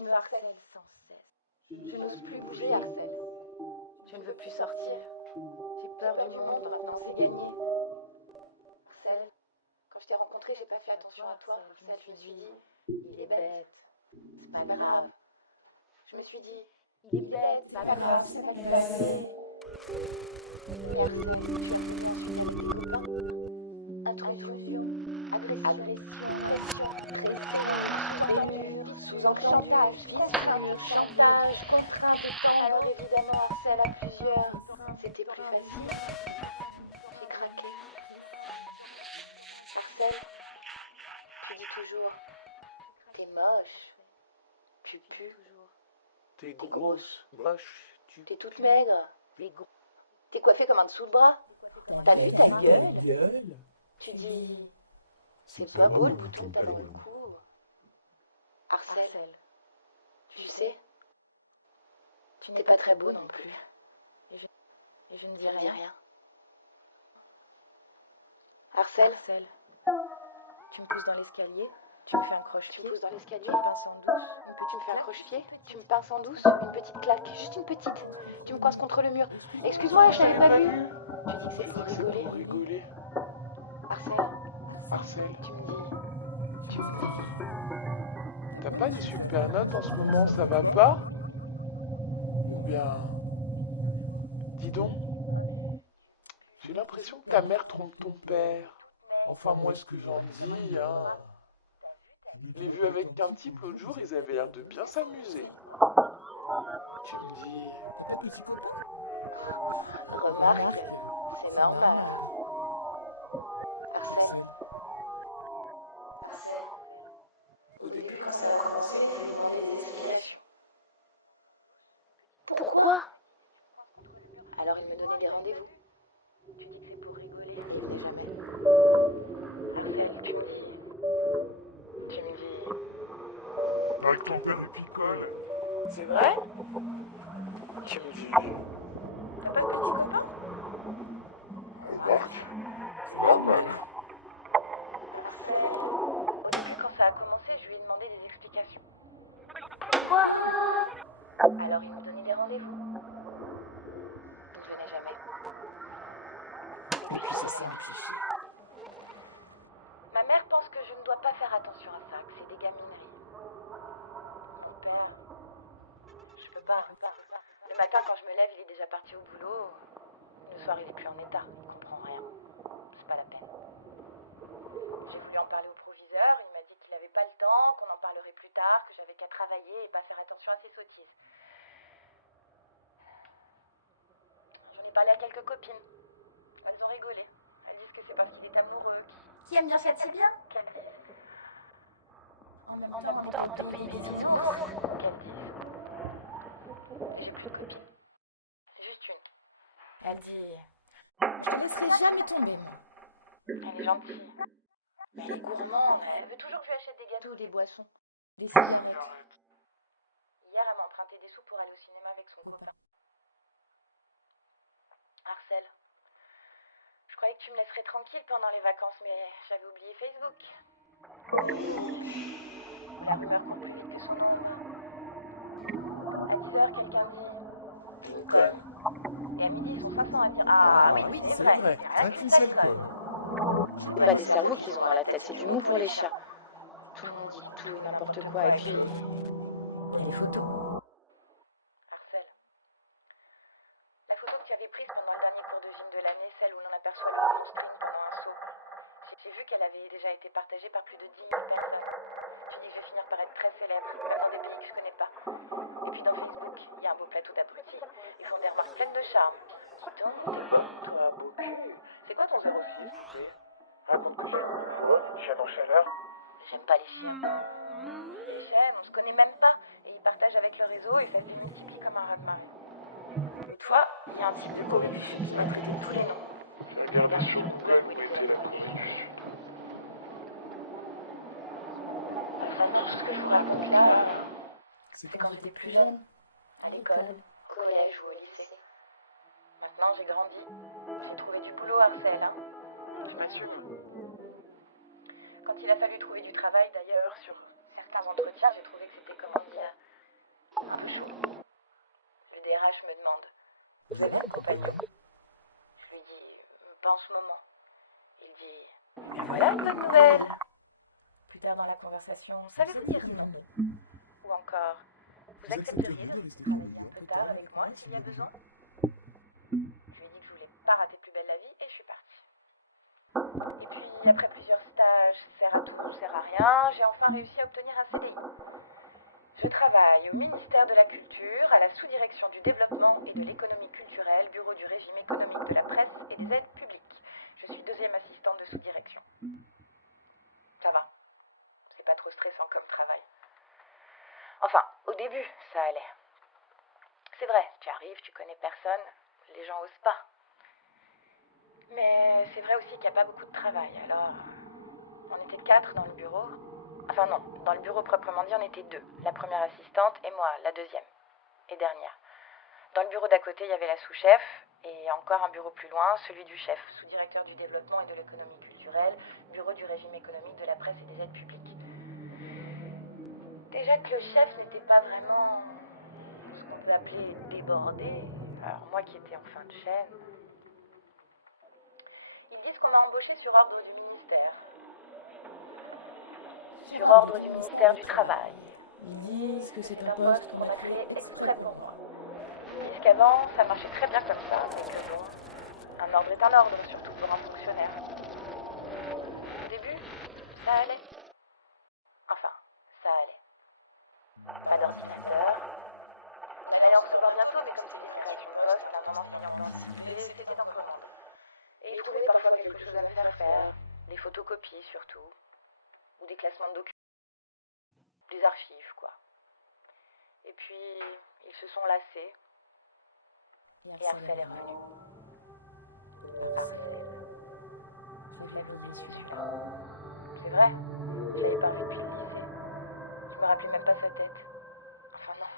Tu me harcèles sans cesse. Je n'ose plus bouger, Arcel. Je ne veux plus sortir. J'ai peur du monde, maintenant c'est gagné. Arcel, quand je t'ai rencontré, j'ai pas fait attention à toi. Arcel, je me suis dit, il est bête, c'est pas grave. Je me suis dit, il est bête, c'est pas grave, ça va lui passer. Mais Arcel, tu as fait des copains. Intrusion, agression, pression, prévenue, sous chantage, chantage, contrainte et temps. Alors évidemment, Arcel à plusieurs, c'était plus facile. J'ai craqué. Arcel, tu dis toujours, t'es moche, tu pues. T'es grosse, moche, T'es toute maigre. T'es coiffée comme un dessous de bras. T'as vu ta gueule? Tu dis, c'est pas beau le bouton que t'as dans le cou. Arcel, tu sais, t'es pas très beau non plus. Et je ne dis rien. Arcel, tu me pousses dans l'escalier, tu me fais un croche-pied. Tu me pousses dans l'escalier, tu me pinces en douce. Tu me fais un croche-pied, tu me pinces en douce, une petite claque, juste une petite. Tu me coinces contre le mur. Excuse-moi, je t'avais pas vu. Tu dis que c'est pour rigoler. Arcel, tu me dis, T'as pas des super notes en ce moment, ça va pas? Ou bien... Dis donc, j'ai l'impression que ta mère trompe ton père. Enfin, moi, ce que j'en dis, hein... Je l'ai vu avec un type l'autre jour, ils avaient l'air de bien s'amuser. Tu me dis... remarque, c'est normal. Arcel, au début quand ça a commencé, il m'avait demandé des explications. Pourquoi? Alors il me donnait des rendez-vous. Tu dis que c'est pour rigoler, il ne venait jamais. Arcel, tu me dis... Avec ton père, il picole. C'est vrai? Tu me dis... T'as pas de petit copain? Remarque, c'est normal. Au début quand ça a commencé, je lui ai demandé des explications. Pourquoi? Alors il me donnait des rendez-vous. Il ne venait jamais. Et puis ça s'amplifie. Ma mère pense que je ne dois pas faire attention à ça, que c'est des gamineries. Mon père, je peux pas. Le matin quand je me lève, il est déjà parti au boulot. Le soir, il est plus en état, il comprend rien. C'est pas la peine. J'ai voulu en parler au proviseur, il m'a dit qu'il avait pas le temps, qu'on en parlerait plus tard, que j'avais qu'à travailler et pas faire attention à ses sottises. J'en ai parlé à quelques copines. Elles ont rigolé. Elles disent que c'est parce qu'il est amoureux, qui aime bien châtie bien, qu'elles disent. En même temps, de payer des bisounours, qu'elles disent. Et j'ai plus de copines. C'est juste une. Elle dit... Je te laisserai jamais tomber, moi. Elle est gentille. Mais elle est gourmande. Elle veut toujours que je lui achète des gâteaux, des boissons, des cigarettes. Hier, elle m'a emprunté des sous pour aller au cinéma avec son copain. Arcel, je croyais que tu me laisserais tranquille pendant les vacances, mais j'avais oublié Facebook. La rumeur court plus vite que son ombre. À 10h, quelqu'un dit une conne. Et à midi, ils sont 500 à dire ah oui, c'est vrai, rien qu'une seule conne. C'est pas des cerveaux qu'ils ont dans la tête, c'est du mou pour les chats. Tout le monde dit tout et n'importe quoi, et puis... Et les photos. Arcel, la photo que tu avais prise pendant le dernier cours de gym de l'année, celle où l'on aperçoit le grand string pendant un saut, j'ai vu qu'elle avait déjà été partagée par plus de 10 000 personnes. Tu dis que je vais finir par être très célèbre, même dans des pays que je connais pas. Et puis dans Facebook, il y a un beau plateau d'abrutis. Ils font des remarques pleines de charme. Dis donc, Toi, beau cul, c'est quoi ton 06, tu sais? Raconte que j'ai un nouveau, c'est une chaîne en chaleur. j'aime pas les chiens. Les chaînes, on se connaît même pas. Et ils partagent avec le réseau et ça se multiplie comme un raz-de-marée. L'autre fois, il y a un type de coqueluche qui m'a traité de tous les noms. La guerre des Sultanes n'a été la Corée du Sud. Tout ce que je vous raconte là, c'est quand j'étais plus jeune, à l'école, collège ou au lycée. Maintenant, j'ai grandi. J'ai trouvé du boulot, Arcel. Hein. Je m'assume. Quand il a fallu trouver du travail, d'ailleurs, sur certains entretiens, j'ai trouvé que c'était, comment dire, C'est un peu chaud. Le DRH me demande: vous allez accompagner? Je lui dis: pas en ce moment. Il dit: mais voilà une bonne nouvelle. Plus tard dans la conversation: savez-vous dire non? Ou encore: vous accepteriez de travailler un peu tard avec moi s'il y a besoin? Je lui ai dit que je voulais pas rater Plus belle la vie et je suis partie. Et puis après plusieurs stages, sert à tout, sert à rien, j'ai enfin réussi à obtenir un CDI. Je travaille au ministère de la Culture, à la sous-direction du développement et de l'économie culturelle, bureau du régime économique de la presse et des aides publiques. Je suis deuxième assistante de sous-direction. Ça va, c'est pas trop stressant comme travail. Enfin, au début, ça allait. C'est vrai, tu arrives, tu connais personne, les gens osent pas. Mais c'est vrai aussi qu'il n'y a pas beaucoup de travail, alors on était 4 dans le bureau. Enfin non, dans le bureau proprement dit, on était 2. La première assistante et moi, la deuxième et dernière. Dans le bureau d'à côté, il y avait la sous-chef et encore un bureau plus loin, celui du chef, sous-directeur du développement et de l'économie culturelle, bureau du régime économique de la presse et des aides publiques. Déjà que le chef n'était pas vraiment ce qu'on peut appeler débordé, alors moi qui étais en fin de chaîne. Ils disent qu'on m'a embauché sur ordre du ministère. Sur ordre du ministère du Travail. Ils disent que c'est C'est un un poste poste qu'on qu'on a a créé créé exprès exprès pour pour moi. moi. Ils disent qu'avant, ça marchait très bien comme ça, mais que bon, un ordre est un ordre, surtout pour un fonctionnaire. Au début, ça allait. Enfin, ça allait. Pas d'ordinateur. On allait en recevoir bientôt, mais comme c'était une création de poste, l'intendance n'ayant pas anticipé, c'était en commande. Et ils trouvaient parfois quelque chose à me faire faire, des photocopies surtout, ou des classements de documents, des archives, quoi. Et puis, ils se sont lassés, et Arcel est revenu. Arcel. Je l'avais oublié celui-là. C'est vrai, je l'avais pas vu depuis le lycée. Je me rappelais même pas sa tête. Enfin non,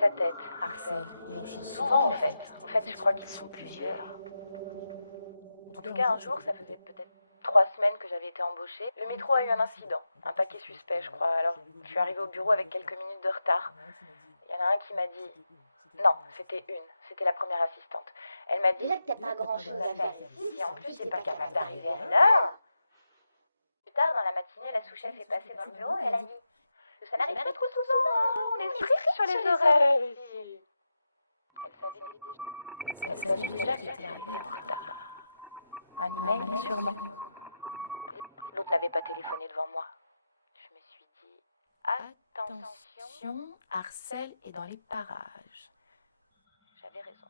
sa tête, Arcel. Souvent en fait. En fait, je crois qu'ils sont plusieurs. En tout cas, un jour, ça faisait peut-être 3 semaines que j'avais été embauchée. Le métro a eu un incident, un paquet suspect, je crois. Alors, je suis arrivée au bureau avec quelques minutes de retard. Il y en a un qui m'a dit... Non, c'était la première assistante. Elle m'a dit: déjà que t'as pas grand chose à faire ici, si en plus t'es pas capable d'arriver à l'heure. Plus tard, dans la matinée, la sous-chef est passée dans le bureau et elle a dit: ça n'arrive pas trop souvent, hein, on est strict sur les horaires ici. Elle savait déjà que j'étais arrivée en retard. Un email sur moi. L'autre n'avait pas téléphoné devant moi. Je me suis dit: attention, Arcel est dans les parages. j'avais raison.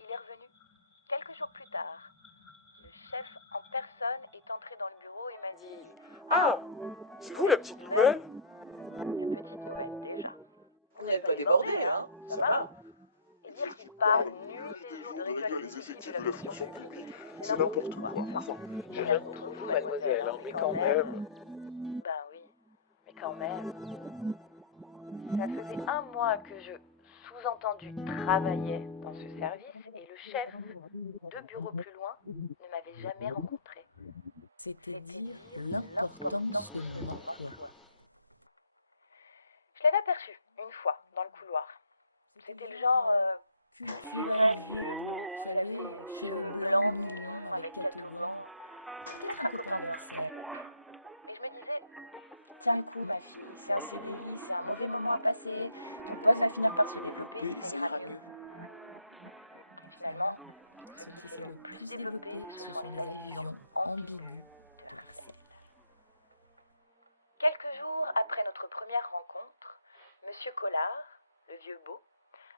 Il est revenu quelques jours plus tard. Le chef en personne est entré dans le bureau et m'a dit: Ah, c'est vous la petite nouvelle? la petite nouvelle déjà. Vous n'avez pas débordé, hein? Ça va? Et dire qu'il parle nuit et jour de réduire les effectifs de la fonction publique, C'est n'importe quoi. Enfin, j'ai rien contre vous, mademoiselle, hein, mais quand même. Ben oui, mais quand même. Ça faisait 1 mois que je, sous-entendu, travaillais dans ce service et le chef, 2 bureaux plus loin, ne m'avait jamais rencontré. C'était dire l'importance de l'emploi. Je l'avais aperçu une fois dans le couloir. C'était le genre... Culturel, vous savez, cheveux blancs, mi-mi, avec tête longue. Qu'est-ce que pas Arcel? Et je me disais: Tiens le coup, ma fille, c'est un CDI, c'est un mauvais moment à passer. Ton poste va finir par se développer et ça ira mieux. finalement, Ce qui s'est le plus développé, ce sont les allusions ambiguës de Arcel. quelques jours après notre première rencontre, Monsieur Collard, le vieux beau,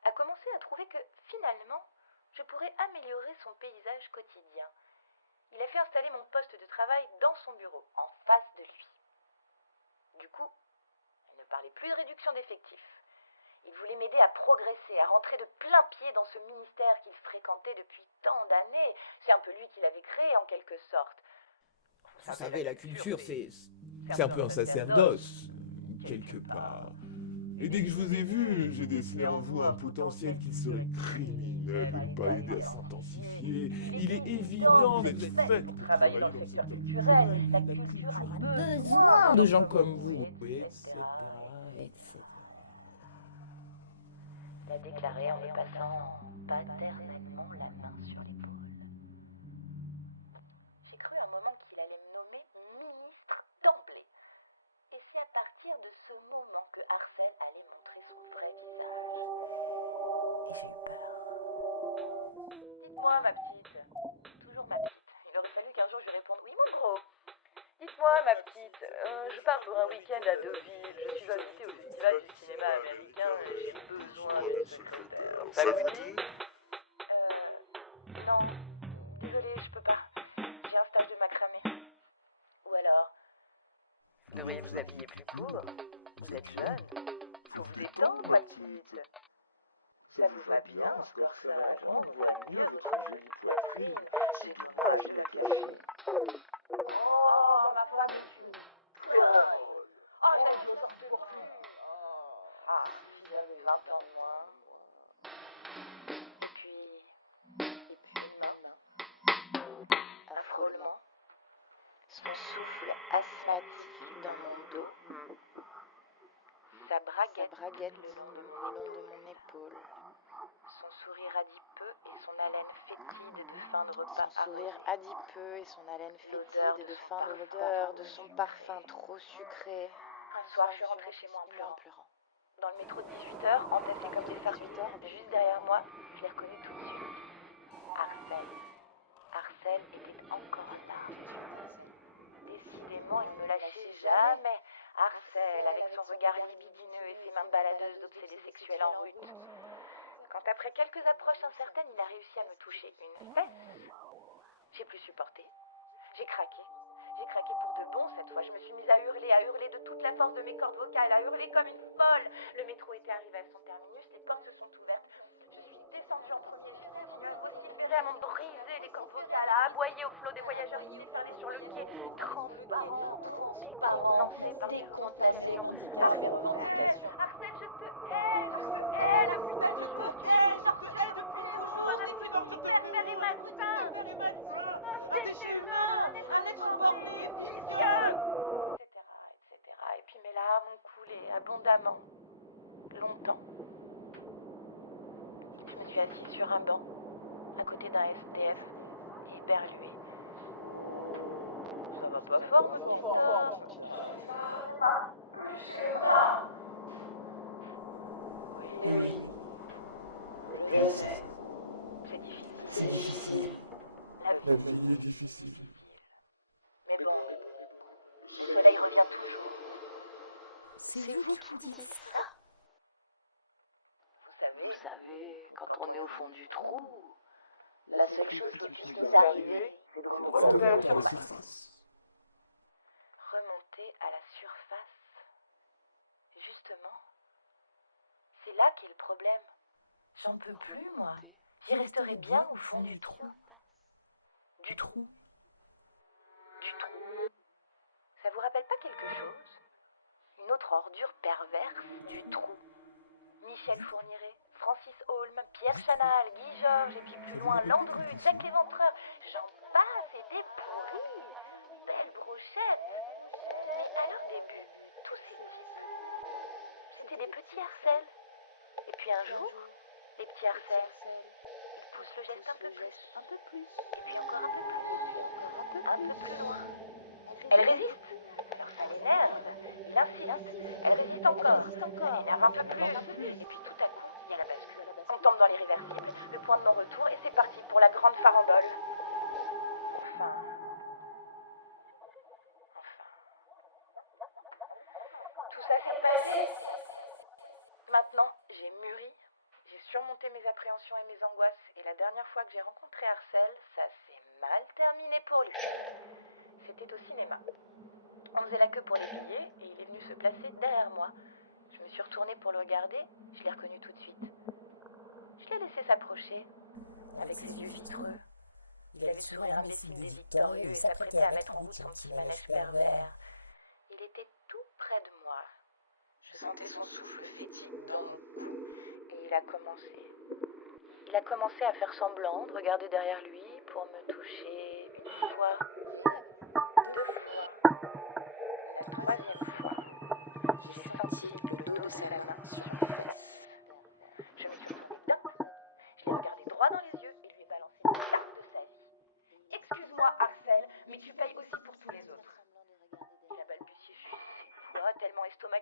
a commencé à trouver que, finalement, je pourrais améliorer son paysage quotidien. Il a fait installer mon poste de travail dans son bureau, en face de lui. Du coup, il ne parlait plus de réduction d'effectifs. Il voulait m'aider à progresser, à rentrer de plein pied dans ce ministère qu'il fréquentait depuis tant d'années. C'est un peu lui qui l'avait créé, en quelque sorte. Vous savez, la culture, c'est un peu un sacerdoce, quelque part. Et dès que je vous ai vu, j'ai décelé en vous un potentiel qui serait criminel de ne pas aider à s'intensifier. Il est évident que vous êtes fait pour travailler dans le secteur culturel. La culture a besoin de gens comme vous, etc., etc. m'a déclaré en me passant paternellement la main sur l'épaule. J'ai cru un moment qu'il allait me nommer ministre d'emblée. Et c'est à partir de ce moment que Arcel allait montrer son vrai visage. Et j'ai eu peur. Dites-moi, ma petite. Toujours ma petite. Il aurait fallu qu'un jour je lui réponde oui, mon gros. Dites-moi, ma petite, je pars pour un week-end à Deauville. Je suis invitée au festival du cinéma américain et j'ai besoin d'une secrétaire. Ça vous dit? Non. Désolée, je peux pas. J'ai un stage de macramé. Ou alors, vous devriez vous habiller plus court. Vous êtes jeune. Faut vous détendre, ma petite. Ça vous va bien, ce corsage. On voit mieux votre jolie poitrine. C'est l'image de la fille. Oh, ma femme est une conne. Oh, ça ne me sortait plus. Ah, si j'avais 20 ans de moins. Et puis une main. Un frôlement. Son souffle asthmatique dans mon dos. Sa braguette le long de mon épaule. Son sourire adipeux et son haleine fétide de fin de repas. L'odeur de son parfum trop sucré. Un soir, je suis rentrée chez moi en pleurant. Dans le métro de 18h, entassé comme des serviteurs, juste derrière moi, je l'ai reconnu tout de suite. Arcel était encore là. Décidément, il ne me lâchait jamais. Arcel, avec son regard libidineux et ses mains baladeuses d'obsédés sexuels en rut. Quand après quelques approches incertaines, il a réussi à me toucher une fesse, j'ai plus supporté. J'ai craqué. J'ai craqué pour de bon cette fois. Je me suis mise à hurler de toute la force de mes cordes vocales, à hurler comme une folle. Le métro était arrivé à son terminus, les portes se sont ouvertes. Je suis descendue en premier, j'ai continué à vociférer, à m'en briser les cordes vocales, à aboyer au flot des voyageurs qui déferlaient sur le quai, transparents, décontenancés par mes revendications. Arcel, je te hais depuis toujours. Tu es un pervers et malsain. Un déchaîneur, un insupporté, vicieux, etc. Et puis mes larmes ont coulé abondamment, longtemps. Je me suis assise sur un banc, à côté d'un SDF, éberlué. Ça va pas fort, mon petit homme. Oui, je sais. C'est difficile. La La vie. vie est difficile. Mais bon, le soleil revient toujours. C'est vous qui me dites ça. Vous savez, quand on est au fond du trou, la seule chose qui puisse nous arriver, c'est de remonter à la surface. Remonter à la surface. Justement, c'est là qu'est le problème. J'en peux plus, moi. J'y resterai bien au fond du trou. Du trou. Ça vous rappelle pas quelque chose? Une autre ordure perverse du trou. Michel Fourniret, Francis Holm, Pierre Chanal, Guy Georges, et puis plus loin, Landru, Jack l'Éventreur, j'en passe et des pourris, belle brochette. À leur début, tous ces types, c'était des petits Arcel. Et puis un jour, les petits Arcel, ils poussent le geste un peu plus, et puis encore un peu plus loin. Elle résiste, alors ça l'énerve, il insiste, elle résiste encore, ça l'énerve un peu plus, et puis tout à coup, il y a la bascule. On tombe dans l'irréversible, le point de non-retour, et c'est parti pour la grande farandole. Enfin. Tout ça s'est passé. Maintenant, j'ai mûri, j'ai surmonté mes appréhensions et mes angoisses, et la dernière fois que j'ai rencontré Arcel, ça s'est mal terminé pour lui. C'était au cinéma. On faisait la queue pour les billets et il est venu se placer derrière moi. Je me suis retournée pour le regarder, je l'ai reconnu tout de suite. Je l'ai laissé s'approcher, avec ses yeux vitreux. Il avait le sourire imbécile et victorieux et s'apprêtait à mettre en route son petit manège pervers. Il était tout près de moi. Je sentais son souffle fétide dans mon cou. Et il a commencé à faire semblant de regarder derrière lui pour me toucher une fois, deux fois. La troisième fois, j'ai senti le dos de sa main sur ma fesse. Je m'étais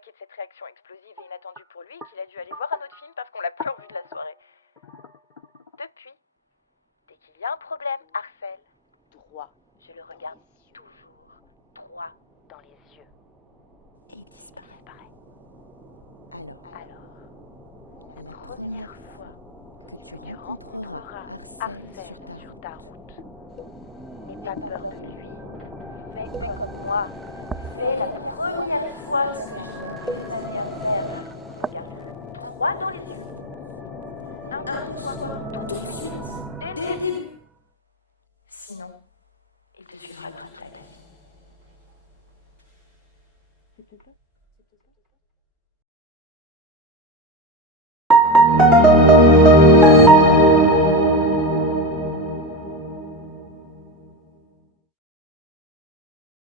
craqué de cette réaction explosive et inattendue pour lui qu'il a dû aller voir un autre film parce qu'on l'a plus revu de la soirée. Depuis, dès qu'il y a un problème, Arcel, droit, je le regarde toujours, droit dans les yeux. Et il disparaît. Alors, la première fois que tu rencontreras Arcel sur ta route, n'aie pas peur de lui. Fais comme moi. Fais la première fois que je suis Arcel. Regarde droit dans les yeux. Informe-toi tout de suite, dès le début. Sinon, il te suivra toute ta vie. C'était top.